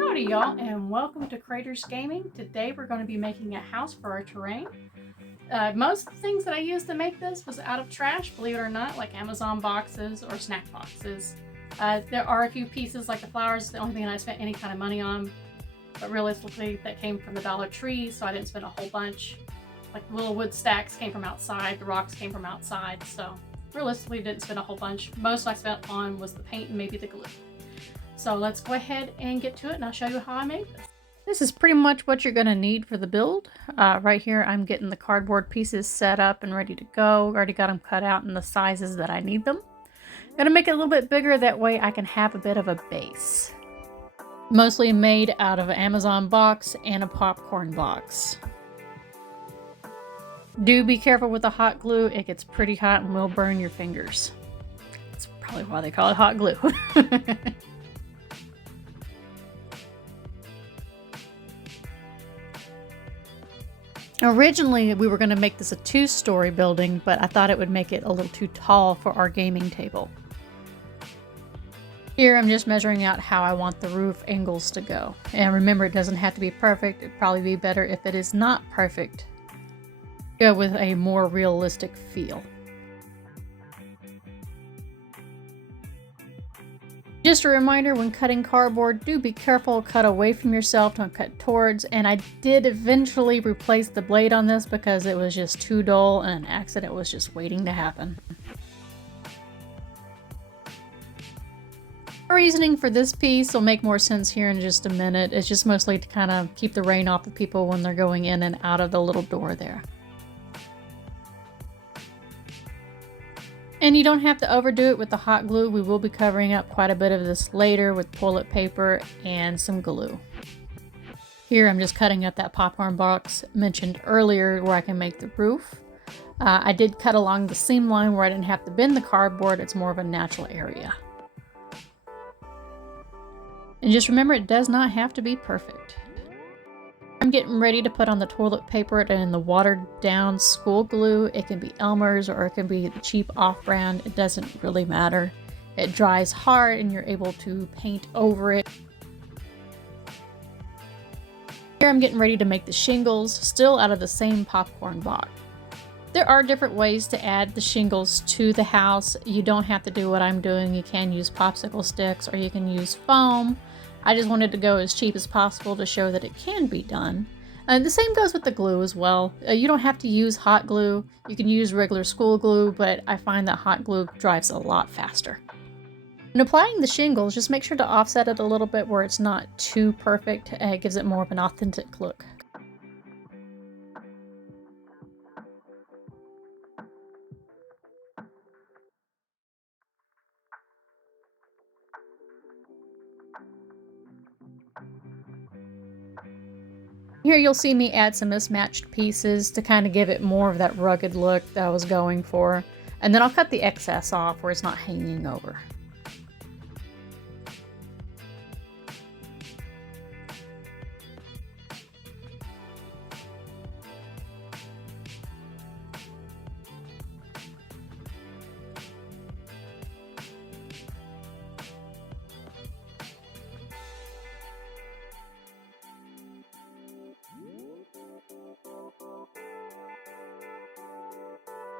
Howdy y'all, and welcome to Craters Gaming. Today we're going to be making a house for our terrain. Most things that I used to make this was out of trash, believe it or not, like Amazon boxes or snack boxes. There are a few pieces like the flowers, the only thing I spent any kind of money on, but realistically that came from the Dollar Tree, so I didn't spend a whole bunch. Like the little wood stacks came from outside, the rocks came from outside, so realistically didn't spend a whole bunch. Most I spent on was the paint and maybe the glue. So let's go ahead and get to it, and I'll show you how I made this. This is pretty much what you're going to need for the build. Right here I'm getting the cardboard pieces set up and ready to go. Already got them cut out in the sizes that I need them. I'm going to make it a little bit bigger, that way I can have a bit of a base. Mostly made out of an Amazon box and a popcorn box. Do be careful with the hot glue, it gets pretty hot and will burn your fingers. That's probably why they call it hot glue. Originally, we were going to make this a 2-story building, but I thought it would make it a little too tall for our gaming table. Here, I'm just measuring out how I want the roof angles to go. And remember, it doesn't have to be perfect. It'd probably be better if it is not perfect. Go with a more realistic feel. Just a reminder, when cutting cardboard, do be careful, cut away from yourself, don't cut towards. And I did eventually replace the blade on this because it was just too dull and an accident was just waiting to happen. Reasoning for this piece will make more sense here in just a minute. It's just mostly to kind of keep the rain off the people when they're going in and out of the little door there. And you don't have to overdo it with the hot glue. We will be covering up quite a bit of this later with toilet paper and some glue. Here I'm just cutting up that popcorn box mentioned earlier where I can make the roof. I did cut along the seam line where I didn't have to bend the cardboard. It's more of a natural area. And just remember, it does not have to be perfect. I'm getting ready to put on the toilet paper and the watered down school glue. It can be Elmer's or it can be the cheap off-brand. It doesn't really matter. It dries hard and you're able to paint over it. Here I'm getting ready to make the shingles, still out of the same popcorn box. There are different ways to add the shingles to the house. You don't have to do what I'm doing. You can use popsicle sticks or you can use foam. I just wanted to go as cheap as possible to show that it can be done. And the same goes with the glue as well. You don't have to use hot glue. You can use regular school glue, but I find that hot glue dries a lot faster. When applying the shingles, just make sure to offset it a little bit where it's not too perfect. It gives it more of an authentic look. Here you'll see me add some mismatched pieces to kind of give it more of that rugged look that I was going for. And then I'll cut the excess off where it's not hanging over.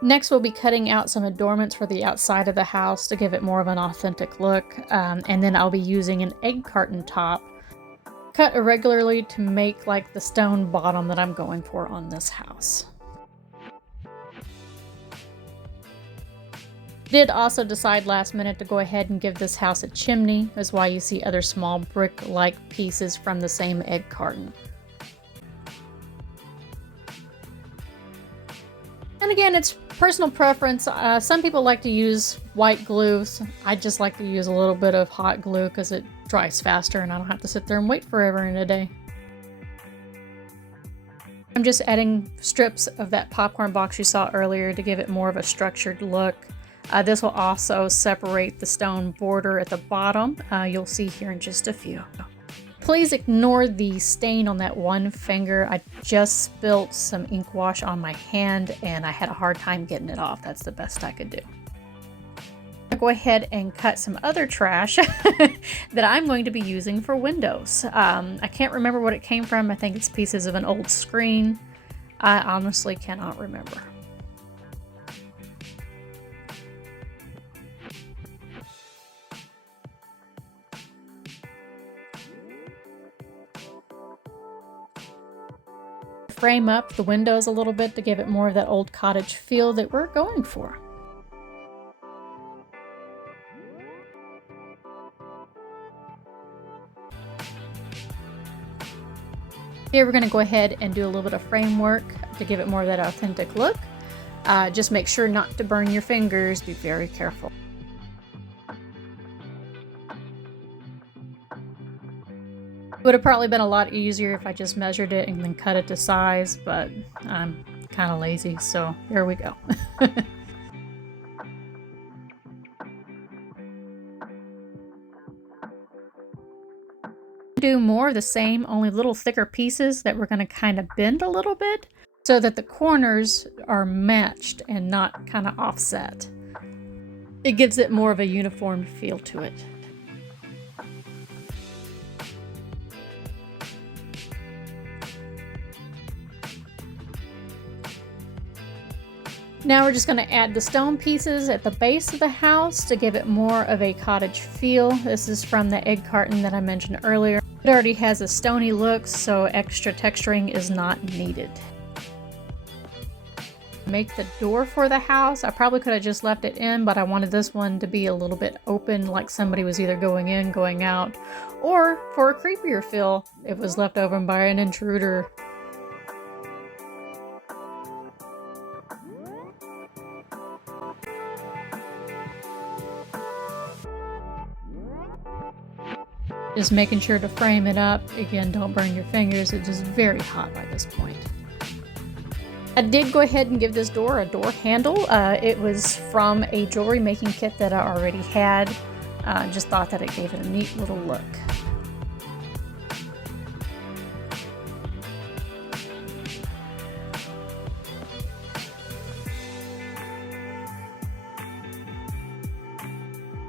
Next, we'll be cutting out some adornments for the outside of the house to give it more of an authentic look. And then I'll be using an egg carton top cut irregularly to make like the stone bottom that I'm going for on this house. Did also decide last minute to go ahead and give this house a chimney. That's why you see other small brick-like pieces from the same egg carton. And again, it's personal preference. Some people like to use white glue. So I just like to use a little bit of hot glue because it dries faster and I don't have to sit there and wait forever in a day. I'm just adding strips of that popcorn box you saw earlier to give it more of a structured look. This will also separate the stone border at the bottom. You'll see here in just a few. Please ignore the stain on that one finger. I just spilt some ink wash on my hand and I had a hard time getting it off. That's the best I could do. I'll go ahead and cut some other trash that I'm going to be using for windows. I can't remember what it came from. I think it's pieces of an old screen. I honestly cannot remember. Frame up the windows a little bit to give it more of that old cottage feel that we're going for. Here we're going to go ahead and do a little bit of framework to give it more of that authentic look. Just make sure not to burn your fingers. Be very careful. It would have probably been a lot easier if I just measured it and then cut it to size, but I'm kind of lazy, so here we go. Do more of the same, only little thicker pieces that we're going to kind of bend a little bit so that the corners are matched and not kind of offset. It gives it more of a uniform feel to it. Now we're just going to add the stone pieces at the base of the house to give it more of a cottage feel. This is from the egg carton that I mentioned earlier. It already has a stony look, so extra texturing is not needed. Make the door for the house. I probably could have just left it in, but I wanted this one to be a little bit open, like somebody was either going in, going out, or for a creepier feel, it was left open by an intruder. Just making sure to frame it up. Again, don't burn your fingers. It's just very hot by this point. I did go ahead and give this door a door handle. It was from a jewelry making kit that I already had. Just thought that it gave it a neat little look.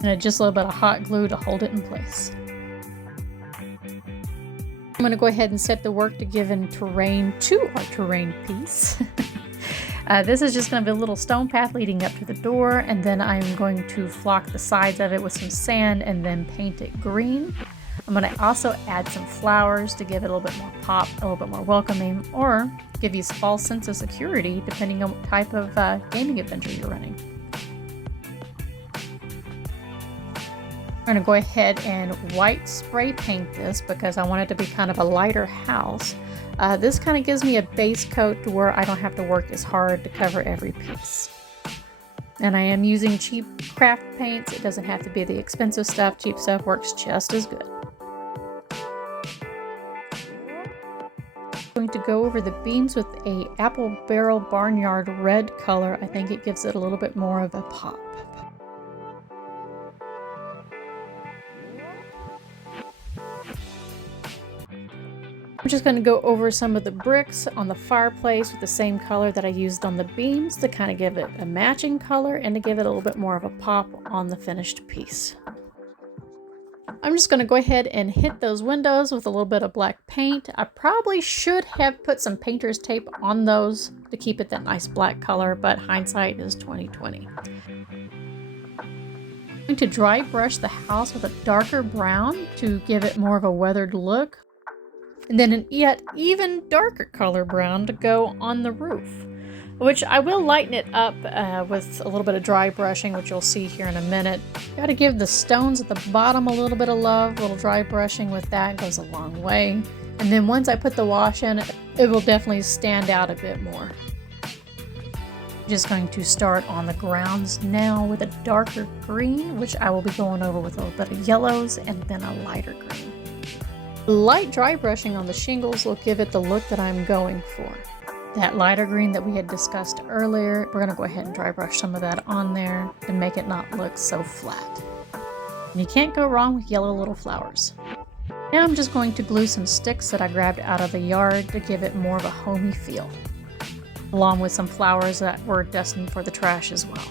And just a little bit of hot glue to hold it in place. I'm going to go ahead and set the work to give in terrain to our terrain piece. This is just going to be a little stone path leading up to the door, and then I'm going to flock the sides of it with some sand and then paint it green. I'm going to also add some flowers to give it a little bit more pop, a little bit more welcoming, or give you a false sense of security depending on what type of gaming adventure you're running. I'm going to go ahead and white spray paint this because I want it to be kind of a lighter house. This kind of gives me a base coat to where I don't have to work as hard to cover every piece. And I am using cheap craft paints. It doesn't have to be the expensive stuff. Cheap stuff works just as good. I'm going to go over the beams with a apple barrel barnyard red color. I think it gives it a little bit more of a pop. I'm just going to go over some of the bricks on the fireplace with the same color that I used on the beams to kind of give it a matching color and to give it a little bit more of a pop on the finished piece. I'm just going to go ahead and hit those windows with a little bit of black paint. I probably should have put some painter's tape on those to keep it that nice black color, but hindsight is 20/20. I'm going to dry brush the house with a darker brown to give it more of a weathered look. And then an yet even darker color brown to go on the roof, which I will lighten it up with a little bit of dry brushing, which you'll see here in a minute. Got to give the stones at the bottom a little bit of love. A little dry brushing with that goes a long way. And then once I put the wash in, it will definitely stand out a bit more. Just going to start on the grounds now with a darker green, which I will be going over with a little bit of yellows and then a lighter green. Light dry brushing on the shingles will give it the look that I'm going for. That lighter green that we had discussed earlier, we're going to go ahead and dry brush some of that on there to make it not look so flat. And you can't go wrong with yellow little flowers. Now I'm just going to glue some sticks that I grabbed out of the yard to give it more of a homey feel, along with some flowers that were destined for the trash as well.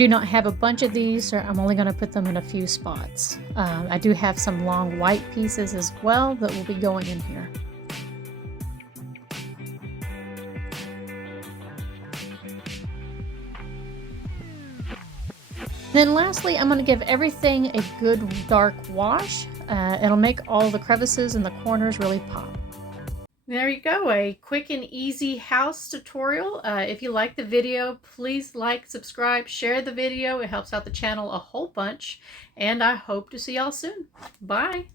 do not have a bunch of these, so I'm only going to put them in a few spots. I do have some long white pieces as well that will be going in here. Then lastly, I'm going to give everything a good dark wash. It'll make all the crevices and the corners really pop. There you go, a quick and easy house tutorial. If you like the video, please like, subscribe, share the video. It helps out the channel a whole bunch, and I hope to see y'all soon. Bye!